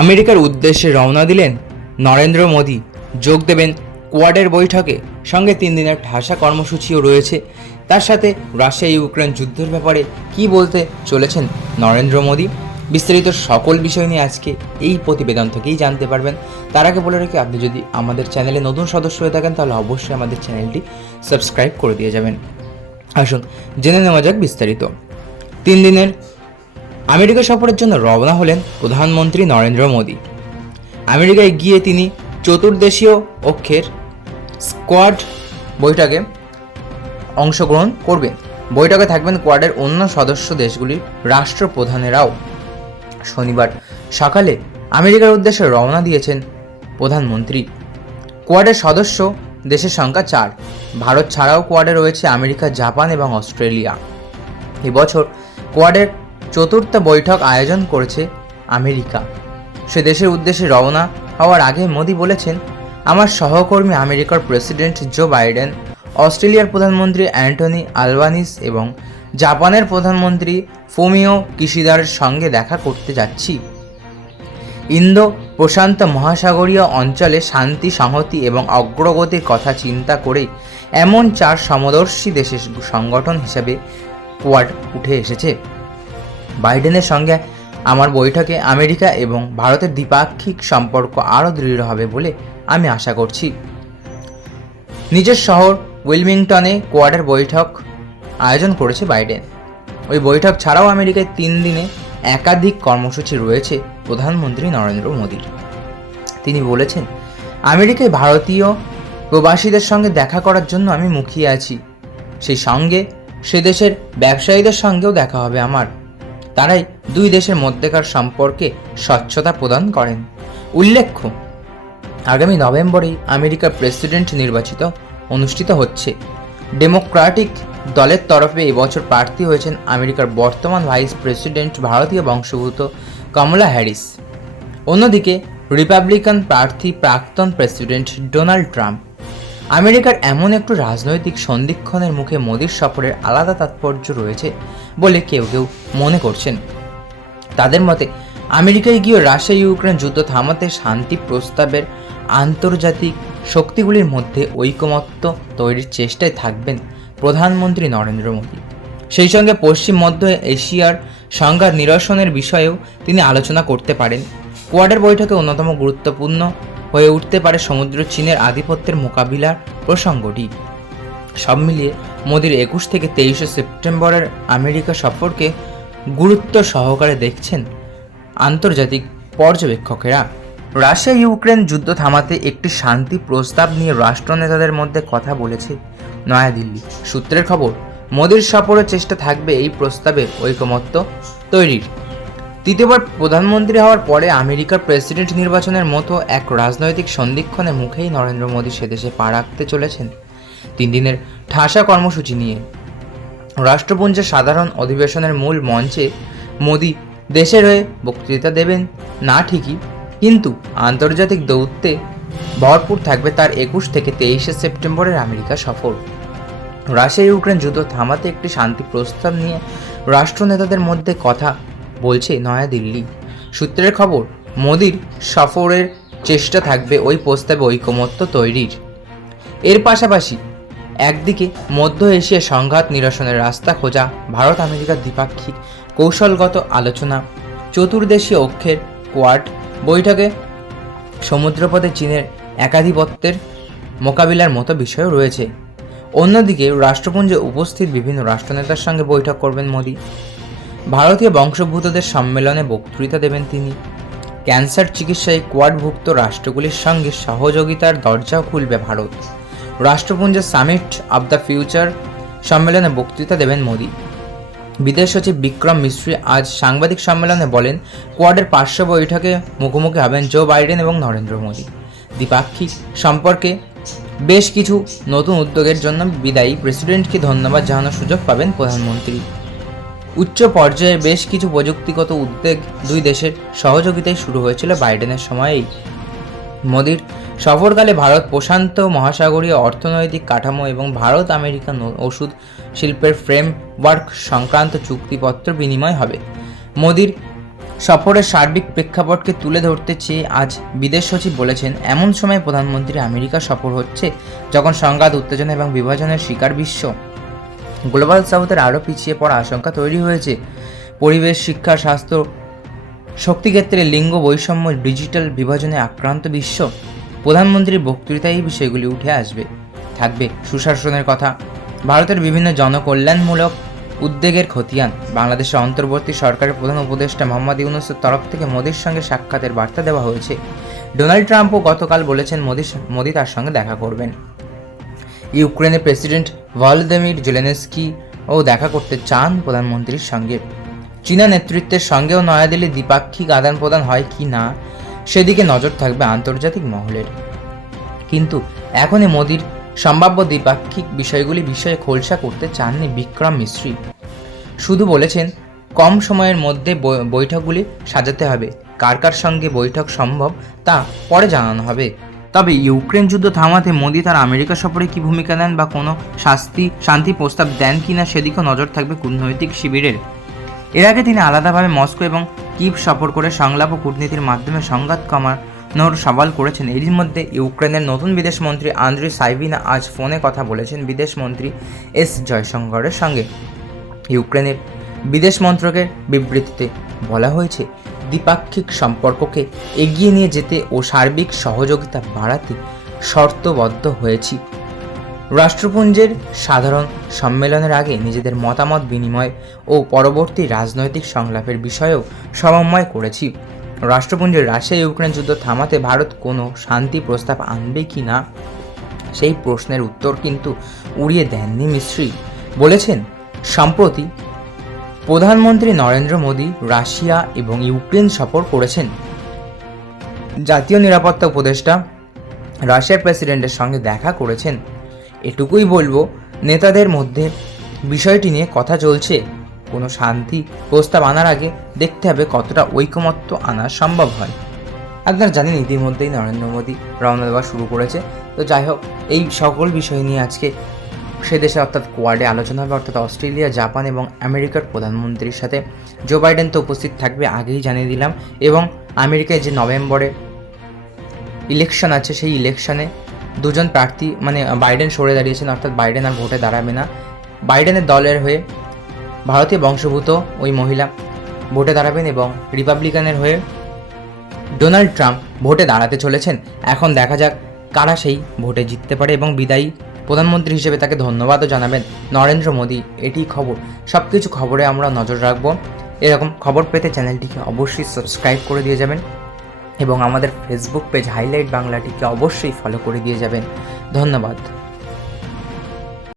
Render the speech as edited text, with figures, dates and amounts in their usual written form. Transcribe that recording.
আমেরিকার উদ্দেশ্যে রওনা দিলেন নরেন্দ্র মোদী। যোগ দেবেন কোয়াডের বৈঠকে, সঙ্গে 3 দিনের ঠাসা কর্মসূচিও রয়েছে। তার সাথে রাশিয়া ইউক্রেন যুদ্ধের ব্যাপারে কি বলতে চলেছেন নরেন্দ্র মোদী, বিস্তারিত সকল বিষয় নিয়ে আজকে এই প্রতিবেদন থেকেই জানতে পারবেন। তার আগে বলে রাখি, আপনি যদি আমাদের চ্যানেলে নতুন সদস্য হয়ে থাকেন তাহলে অবশ্যই আমাদের চ্যানেলটি সাবস্ক্রাইব করে দিয়ে যাবেন। আসুন জেনে নেওয়া যাক বিস্তারিত। 3 দিনের আমেরিকা সফরের জন্য রওনা হলেন প্রধানমন্ত্রী নরেন্দ্র মোদী। আমেরিকায় গিয়ে তিনি চতুর্দেশীয় অক্ষের স্কোয়াড বৈঠকে অংশগ্রহণ করবেন। বৈঠকে থাকবেন কোয়াডের অন্য সদস্য দেশগুলির রাষ্ট্রপ্রধানেরাও। শনিবার সকালে আমেরিকার উদ্দেশ্যে রওনা দিয়েছেন প্রধানমন্ত্রী। কোয়াডের সদস্য দেশের সংখ্যা 4। ভারত ছাড়াও কোয়াডে রয়েছে আমেরিকা, জাপান এবং অস্ট্রেলিয়া। এবছর কোয়াডের চতুর্থ বৈঠক আয়োজন করেছে আমেরিকা। সে দেশের উদ্দেশ্যে রওনা হওয়ার আগে মোদী বলেছেন, আমার সহকর্মী আমেরিকার প্রেসিডেন্ট জো বাইডেন, অস্ট্রেলিয়ার প্রধানমন্ত্রী অ্যান্টনি আলবানিস এবং জাপানের প্রধানমন্ত্রী ফুমিও কিশিদার সঙ্গে দেখা করতে যাচ্ছি। ইন্দো প্রশান্ত মহাসাগরীয় অঞ্চলে শান্তি, সংহতি এবং অগ্রগতির কথা চিন্তা করেই এমন 4 সমদর্শী দেশের সংগঠন হিসেবে কোয়াড উঠে এসেছে। বাইডেনের সঙ্গে আমার বৈঠকে আমেরিকা এবং ভারতের দ্বিপাক্ষিক সম্পর্ক আরও দৃঢ় হবে বলে আমি আশা করছি। নিজের শহর উইলমিংটনে কোয়াডের বৈঠক আয়োজন করেছে বাইডেন। ওই বৈঠক ছাড়াও আমেরিকায় 3 দিনে একাধিক কর্মসূচি রয়েছে প্রধানমন্ত্রী নরেন্দ্র মোদীর। তিনি বলেছেন, আমেরিকায় ভারতীয় প্রবাসীদের সঙ্গে দেখা করার জন্য আমি মুখিয়ে আছি। সেই সঙ্গে সে দেশের ব্যবসায়ীদের সঙ্গেও দেখা হবে আমার। তারাই 2 দেশের মধ্যেকার সম্পর্কে স্বচ্ছতা প্রদান করেন। উল্লেখ্য, আগামী নভেম্বরেই আমেরিকার প্রেসিডেন্ট নির্বাচিত অনুষ্ঠিত হচ্ছে। ডেমোক্রেটিক দলের তরফে এবছর প্রার্থী হয়েছেন আমেরিকার বর্তমান ভাইস প্রেসিডেন্ট ভারতীয় বংশোদ্ভূত কমলা হ্যারিস। অন্যদিকে রিপাবলিকান প্রার্থী প্রাক্তন প্রেসিডেন্ট ডোনাল্ড ট্রাম্প। আমেরিকার এমন একটু রাজনৈতিক সন্ধিক্ষণের মুখে মোদীর সফরের আলাদা তাৎপর্য রয়েছে বলে কেউ কেউ মনে করছেন। তাদের মতে, আমেরিকায় গিয়ে রাশিয়া ইউক্রেন যুদ্ধ থামাতে শান্তি প্রস্তাবের আন্তর্জাতিক শক্তিগুলির মধ্যে ঐকমত্য তৈরির চেষ্টায় থাকবেন প্রধানমন্ত্রী নরেন্দ্র মোদী। সেই সঙ্গে পশ্চিম মধ্য এশিয়ার সংঘাত নিরসনের বিষয়েও তিনি আলোচনা করতে পারেন। কোয়াডের বৈঠকে অন্যতম গুরুত্বপূর্ণ হয়ে উঠতে পারে সমুদ্র চীনের আধিপত্যের মোকাবিলার প্রসঙ্গটি। সব মিলিয়ে মোদীর 21 থেকে 23 সেপ্টেম্বরের আমেরিকা সফরকে গুরুত্ব সহকারে দেখছেন আন্তর্জাতিক পর্যবেক্ষকেরা। রাশিয়া ইউক্রেন যুদ্ধ থামাতে একটি শান্তি প্রস্তাব নিয়ে রাষ্ট্রনেতাদের মধ্যে কথা বলেছে নয়াদিল্লি। সূত্রের খবর, মোদীর সফরের চেষ্টা থাকবে এই প্রস্তাবের ঐকমত্য তৈরির। তৃতীয়বার প্রধানমন্ত্রী হওয়ার পরে আমেরিকার প্রেসিডেন্ট নির্বাচনের মতো এক রাজনৈতিক সন্ধিক্ষণের মুখেই নরেন্দ্র মোদী সেদেশে পা রাখতে চলেছেন 3 দিনের ঠাসা কর্মসূচি নিয়ে। রাষ্ট্রপুঞ্জের সাধারণ অধিবেশনের মূল মঞ্চে মোদী দেশের হয়ে বক্তৃতা দেবেন না ঠিকই, কিন্তু আন্তর্জাতিক দৌত্যে ভরপুর থাকবে তার 21 থেকে 23 সেপ্টেম্বরের আমেরিকা সফর। রাশিয়া ইউক্রেন যুদ্ধ থামাতে একটি শান্তি প্রস্তাব নিয়ে রাষ্ট্রনেতাদের মধ্যে কথা বলছে নয়াদিল্লি। সূত্রের খবর, মোদীর সফরের চেষ্টা থাকবে ওই প্রস্তাবে ঐকমত্য তৈরির। এর পাশাপাশি একদিকে মধ্য এশিয়ার সংঘাত নিরসনের রাস্তা খোঁজা, ভারত আমেরিকার দ্বিপাক্ষিক কৌশলগত আলোচনা, চতুর্দেশীয় অক্ষের কোয়াড বৈঠকে সমুদ্রপথে চীনের একাধিপত্যের মোকাবিলার মতো বিষয়ও রয়েছে। অন্যদিকে রাষ্ট্রপুঞ্জে উপস্থিত বিভিন্ন রাষ্ট্রনেতার সঙ্গে বৈঠক করবেন মোদী। ভারতীয় বংশোদ্ভূতদের সম্মেলনে বক্তৃতা দেবেন তিনি। ক্যান্সার চিকিৎসায় কোয়াডভুক্ত রাষ্ট্রগুলির সঙ্গে সহযোগিতার দরজাও খুলবে ভারত। রাষ্ট্রপুঞ্জের সামিট অব দ্য ফিউচার সম্মেলনে বক্তৃতা দেবেন মোদী। বিদেশ সচিব বিক্রম মিশ্রি আজ সাংবাদিক সম্মেলনে বলেন, কোয়াডের 500 বৈঠকে মুখোমুখি হবেন জো বাইডেন এবং নরেন্দ্র মোদী। দ্বিপাক্ষিক সম্পর্কে বেশ কিছু নতুন উদ্যোগের জন্য বিদায়ী প্রেসিডেন্টকে ধন্যবাদ জানানোর সুযোগ পাবেন প্রধানমন্ত্রী। উচ্চ পর্যায়ে বেশ কিছু প্রযুক্তিগত উদ্যোগ 2 দেশের সহযোগিতায় শুরু হয়েছিল বাইডেনের সময়েই। মোদীর সফরকালে ভারত প্রশান্ত মহাসাগরীয় অর্থনৈতিক কাঠামো এবং ভারত আমেরিকান ওষুধ শিল্পের ফ্রেমওয়ার্ক সংক্রান্ত চুক্তিপত্র বিনিময় হবে। মোদীর সফরের সার্বিক প্রেক্ষাপটকে তুলে ধরতে চেয়ে আজ বিদেশ সচিব বলেছেন, এমন সময় প্রধানমন্ত্রী আমেরিকা সফর হচ্ছে যখন সংঘাত, উত্তেজনা এবং বিভাজনের শিকার বিশ্ব। গ্লোবাল সাউথের আরও পিছিয়ে পড়া আশঙ্কা তৈরি হয়েছে। পরিবেশ, শিক্ষা, স্বাস্থ্য, শক্তিক্ষেত্রে লিঙ্গ বৈষম্য, ডিজিটাল বিভাজনে আক্রান্ত বিশ্ব। প্রধানমন্ত্রীর বক্তৃতায় এই বিষয়গুলি উঠে আসবে। থাকবে সুশাসনের কথা, ভারতের বিভিন্ন জনকল্যাণমূলক উদ্যোগের খতিয়ান। বাংলাদেশের অন্তর্বর্তী সরকারের প্রধান উপদেষ্টা মোহাম্মদ ইউনূসের তরফ থেকে মোদির সঙ্গে সাক্ষাতের বার্তা দেওয়া হয়েছে। ডোনাল্ড ট্রাম্পও গতকাল বলেছেন মোদি তার সঙ্গে দেখা করবেন। ইউক্রেনের প্রেসিডেন্ট ভলোদিমির জেলেনস্কিও দেখা করতে চান প্রধানমন্ত্রীর সঙ্গে। চীনা নেতৃত্বের সঙ্গেও নয়াদিল্লি দ্বিপাক্ষিক আদান প্রদান হয় কি না সেদিকে নজর থাকবে আন্তর্জাতিক মহলের। কিন্তু এখনই মোদির সম্ভাব্য দ্বিপাক্ষিক বিষয়ে খোলসা করতে চাননি বিক্রম মিশ্রি। শুধু বলেছেন কম সময়ের মধ্যে বৈঠকগুলি সাজাতে হবে। কার কার সঙ্গে বৈঠক সম্ভব তা পরে জানানো হবে। তবে ইউক্রেন যুদ্ধ থামাতে মোদি তার আমেরিকা সফরে কী ভূমিকা নেন বা কোনো শান্তি প্রস্তাব দেন কিনা সেদিকেও নজর থাকবে কূটনৈতিক শিবিরের। এর আগে তিনি আলাদাভাবে মস্কো এবং কিভ সফর করে সংলাপ ও কূটনীতির মাধ্যমে সংঘাত কমানোর সওয়াল করেছেন। এরই মধ্যে ইউক্রেনের নতুন বিদেশমন্ত্রী আন্দ্রি সাইবিনা আজ ফোনে কথা বলেছেন বিদেশমন্ত্রী এস জয়শঙ্করের সঙ্গে। ইউক্রেনের বিদেশ মন্ত্রকের বিবৃতিতে বলা হয়েছে, দ্বিপাক্ষিক সম্পর্ককে এগিয়ে নিয়ে যেতে ও সার্বিক সহযোগিতা বাড়াতে শর্তবদ্ধ হয়েছি। রাষ্ট্রপুঞ্জের সাধারণ সম্মেলনের আগে নিজেদের মতামত বিনিময় ও পরবর্তী রাজনৈতিক সংলাপের বিষয়েও সমন্বয় করেছি। রাষ্ট্রপুঞ্জের রাশিয়া ইউক্রেন যুদ্ধ থামাতে ভারত কোনো শান্তি প্রস্তাব আনবে কি না সেই প্রশ্নের উত্তর কিন্তু উড়িয়ে দেননি মিশ্রি। বলেছেন, সম্প্রতি প্রধানমন্ত্রী নরেন্দ্র মোদী রাশিয়া এবং ইউক্রেন সফর করেছেন। জাতীয় নিরাপত্তা উপদেষ্টা রাশিয়ার প্রেসিডেন্টের সঙ্গে দেখা করেছেন। এটুকুই বলবো, নেতাদের মধ্যে বিষয়টি নিয়ে কথা চলছে। কোনো শান্তি প্রস্তাব আনার আগে দেখতে হবে কতটা ঐকমত্য আনা সম্ভব হয়। আপনারা জানেন ইতিমধ্যেই নরেন্দ্র মোদী রওনা দেওয়া শুরু করেছে। তো যাই হোক, এই সকল বিষয় নিয়ে আজকে সে দেশে অর্থাৎ কোয়াডে আলোচনা হবে, অর্থাৎ অস্ট্রেলিয়া, জাপান এবং আমেরিকার প্রধানমন্ত্রীর সাথে। জো বাইডেন তো উপস্থিত থাকবে, আগেই জানিয়ে দিলাম। এবং আমেরিকায় যে নভেম্বরে ইলেকশন আছে, সেই ইলেকশনে দুজন প্রার্থী বাইডেন সরে দাঁড়িয়েছেন, অর্থাৎ বাইডেন আর ভোটে দাঁড়াবে না। বাইডেনের দলের হয়ে ভারতীয় বংশোদ্ভূত ওই মহিলা ভোটে দাঁড়াবেন এবং রিপাবলিকানের হয়ে ডোনাল্ড ট্রাম্প ভোটে দাঁড়াতে চলেছেন। এখন দেখা যাক কারা সেই ভোটে জিততে পারে এবং বিদায়ী প্রধানমন্ত্রী হিসেবে তাকে ধন্যবাদও জানাবেন নরেন্দ্র মোদী। এটি খবর, সব কিছু খবরে আমরা নজর রাখবো। এরকম খবর পেতে চ্যানেলটিকে অবশ্যই সাবস্ক্রাইব করে দিয়ে যাবেন এবং আমাদের ফেসবুক পেজ হাইলাইট বাংলাটিকে অবশ্যই ফলো করে দিয়ে যাবেন। ধন্যবাদ।